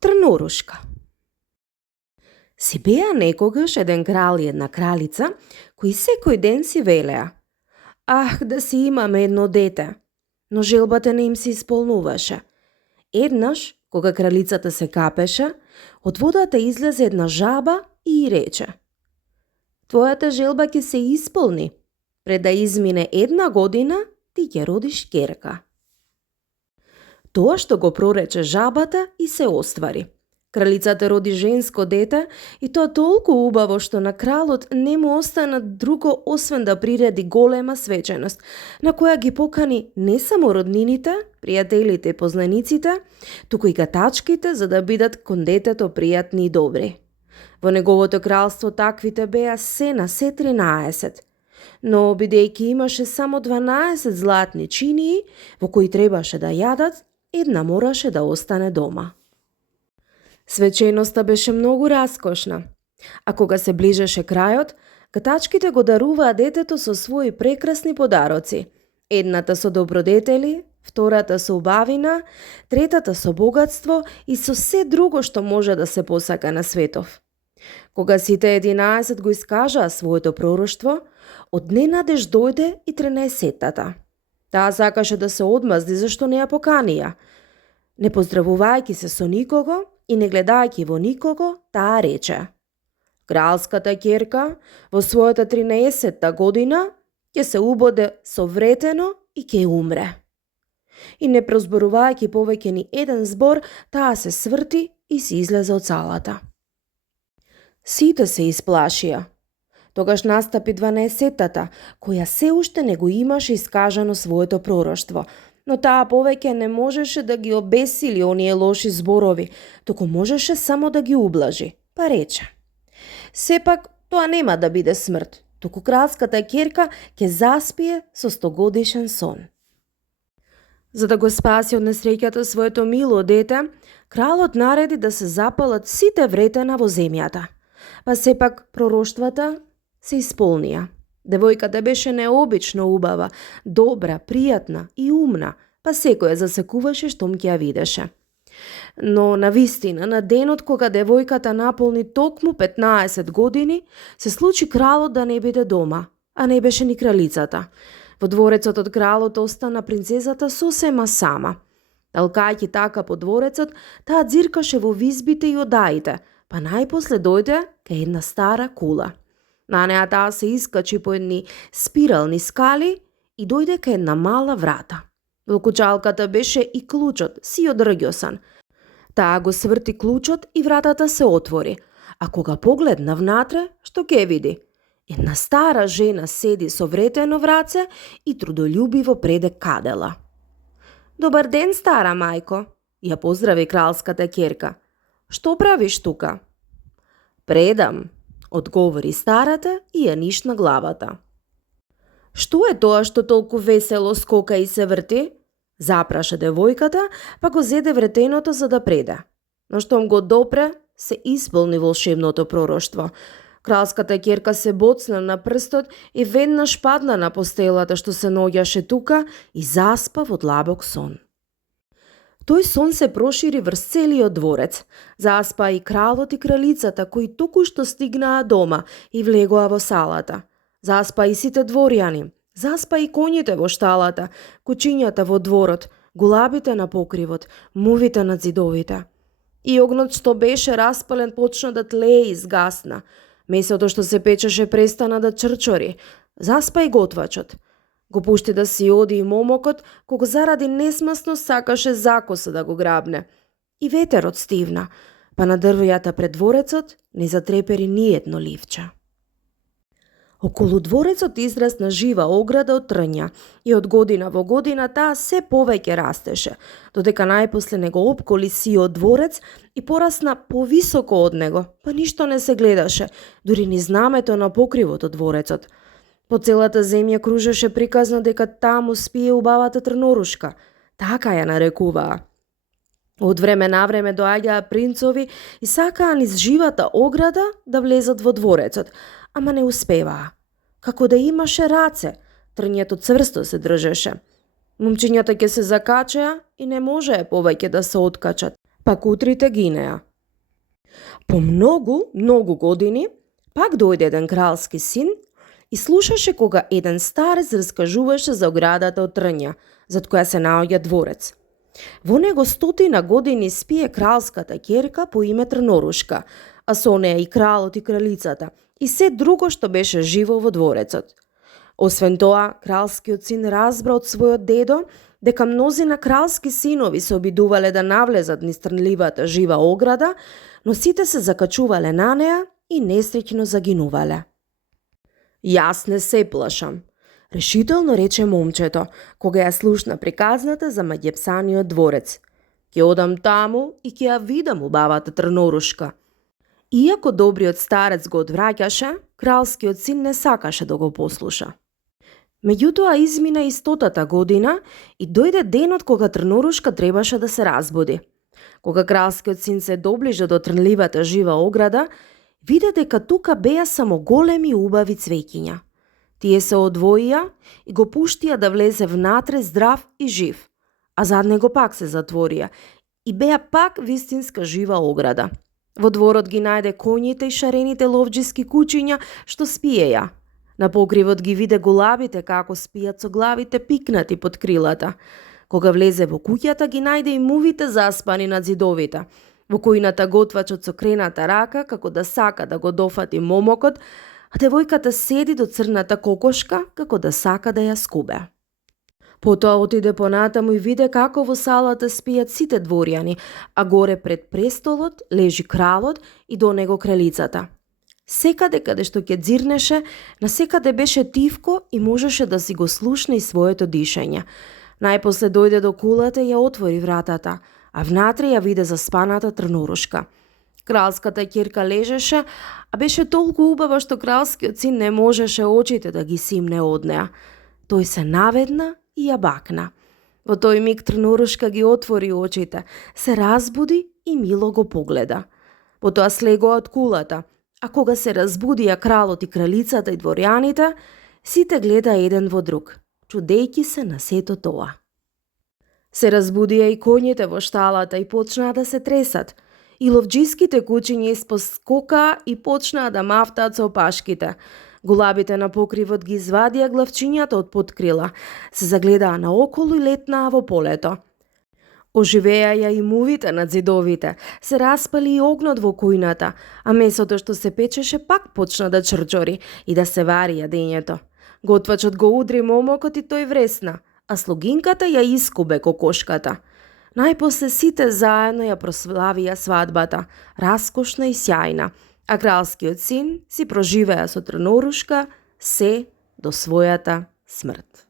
Трнорушка. Си беа некогаш еден крал и една кралица, кои секој ден си велеа: "Ах, да си имаме едно дете!" Но желбата не им се исполнуваше. Еднаш, кога кралицата се капеше, од водата излезе една жаба и рече: "Твојата желба ќе се исполни. Пред да измине една година, ти ќе родиш ќерка." Тоа што го прорече жабата и се оствари. Кралицата роди женско дете и тоа толку убаво што на кралот не му остана друго освен да приреди голема свеченост, на која ги покани не само роднините, пријателите и познаниците, туку и гатачките за да бидат кон детето пријатни и добри. Во неговото кралство таквите беа се на се 13, но бидејќи имаше само 12 златни чинии во кои требаше да јадат, една мораше да остане дома. Свеченоста беше многу раскошна, а кога се ближеше крајот, гатачките го даруваа детето со своји прекрасни подароци. Едната со добродетели, втората со убавина, третата со богатство и со се друго што може да се посака на светов. Кога сите 11 го искажаа своето пророштво, од ненадеж дојде и 13-тата. Таа сакаше да се одмазди зашто не ја поканија. Не поздравувајќи се со никого и не гледајќи во никого, таа рече: "Кралската ќерка во својата 13-та година ќе се убоде со вретено и ќе умре." И не прозборувајќи повеќе ни еден збор, таа се сврти и си излезе од салата. Сите се исплашија. Тогаш настапи 12-тата, која се уште не го имаше искажано своето пророштво, но таа повеќе не можеше да ги обесили оние лоши зборови, туку можеше само да ги ублажи, па рече: "Сепак тоа нема да биде смрт, туку кралската ќерка ќе заспие со 100-годишен сон." За да го спаси од несреќата своето мило дете, кралот нареди да се запалат сите вретена во земјата. Па сепак пророштвата се исполнија. Девојката беше необично убава, добра, пријатна и умна, па секој ја засекуваше штом ќе ја видеше. Но навистина, на денот кога девојката наполни токму 15 години, се случи кралот да не биде дома, а не беше ни кралицата. Во дворецот од кралот остана принцезата сосема сама. Талкајќи така по дворецот, таа дзиркаше во визбите и одаите, па најпосле дојде кај една стара кула. На неа таа се искачи по едни спирални скали и дојде кај една мала врата. Во кучалката беше и клучот, си одрѓосан. Таа го сврти клучот и вратата се отвори, а кога погледна внатре, што ке види? Една стара жена седи со вретено враце и трудолюбиво преде кадела. "Добар ден, стара мајко," ја поздрави кралската ќерка. "Што правиш тука?" "Предам," одговори старата и ја нишна главата. "Што е тоа што толку весело скока и се врти?" запраша девојката, па го зеде вретеното за да преде. Но штом го допре, се исполни волшебното пророштво. Кралската ќерка се боцна на прстот и веднаш падна на постелата што се наоѓаше тука и заспа во длабок сон. Тој сон се прошири врз целиот дворец. Заспа и кралот и кралицата кои току-што стигнаа дома и влегоа во салата. Заспа и сите дворјани. Заспа и коњите во шталата, кучињата во дворот, гулабите на покривот, мувите на зидовите. И огнот што беше распален почна да тлее и згасна. Месото што се печеше престана да чрчори. Заспа и готвачот. Го пушти да си оди и момокот, кога заради несмасност сакаше закоса да го грабне. И ветерот стивна, па на дрвјата пред дворецот не затрепери ни едно ливче. Околу дворецот израсна жива ограда од трња и од година во година таа се повеќе растеше, додека најпосле не го опколи сиот дворец и порасна повисоко од него, па ништо не се гледаше, дури ни знамето на покривот од дворецот. По целата земја кружеше приказно дека таму спие убавата Трнорушка, така ја нарекуваа. Од време на време доаѓаа принцови и сакаа низ живата ограда да влезат во дворецот, ама не успеваа. Како да имаше раце, трњето цврсто се држеше. Момчињата ќе се закачеа и не можеа повеќе да се откачат. Пак утрите гинеа. По многу години, пак дојде еден кралски син и слушаше кога еден старец раскажуваше за оградата од трња, зад која се наоѓа дворец. Во него 100 години спие кралската ќерка по име Трнорушка, а со неа и кралот и кралицата, и се друго што беше живо во дворецот. Освен тоа, кралскиот син разбра од својот дедо дека мнозина кралски синови се обидувале да навлезат низ трнливата жива ограда, но сите се закачувале на неа и несреќно загинувале. Јас не се плашам, решително рече момчето, кога ја слушна приказната за маѓепсаниот дворец. Ќе одам таму и ќе ја видам убавата Трнорушка. Иако добриот старец го одвраќаше, кралскиот син не сакаше да го послуша. Меѓутоа измина и 100-та година и дојде денот кога Трнорушка требаше да се разбуди. Кога кралскиот син се доближа до трнливата жива ограда, виде дека тука беа само големи убави цвеќиња. Тие се одвоија и го пуштија да влезе внатре здрав и жив, а зад него пак се затворија и беа пак вистинска жива ограда. Во дворот ги најде коњите и шарените ловџиски кучиња што спиеја. На покривот ги виде гулабите како спијат со главите пикнати под крилата. Кога влезе во куќата ги најде и мувите заспани над зидовите. Во кујната готвачот со крената рака како да сака да го дофати момокот, а девојката седи до црната кокошка како да сака да ја скубе. Потоа отиде понатаму и виде како во салата спијат сите дворјани, а горе пред престолот лежи кралот и до него кралицата. Секаде каде што ќе дзирнеше, насекаде беше тивко и можеше да си го слушне и своето дишење. Најпосле дојде до кулата и ја отвори вратата, а внатре ја виде заспаната Трнорушка. Кралската ќерка лежеше, а беше толку убава што кралскиот син не можеше очите да ги симне од неа. Тој се наведна и ја бакна. Во тој миг Трнорушка ги отвори очите, се разбуди и мило го погледа. Потоа слегоа од кулата, а кога се разбудија кралот и кралицата и дворјаните, сите гледа еден во друг, чудејќи се на сето тоа. Се разбудија и коњите во шталата и почнаа да се тресат, и ловџиските кучиња испоскокаа и почнаа да мафтаат со опашките. Гулабите на покривот ги извадија главчињата од подкрила, се загледаа наоколу и летнаа во полето. Оживеа ја и мувите над зидовите, се распали и огнот во кујната, а месото што се печеше пак почна да чрчори и да се вари јадењето. Готвачот го удри момокот и тој вресна, а слугинката ја искубе кокошката. Најпосле сите заедно ја прославија свадбата, раскошна и сјајна, а кралскиот син си проживеа со Трнорушка се до својата смрт.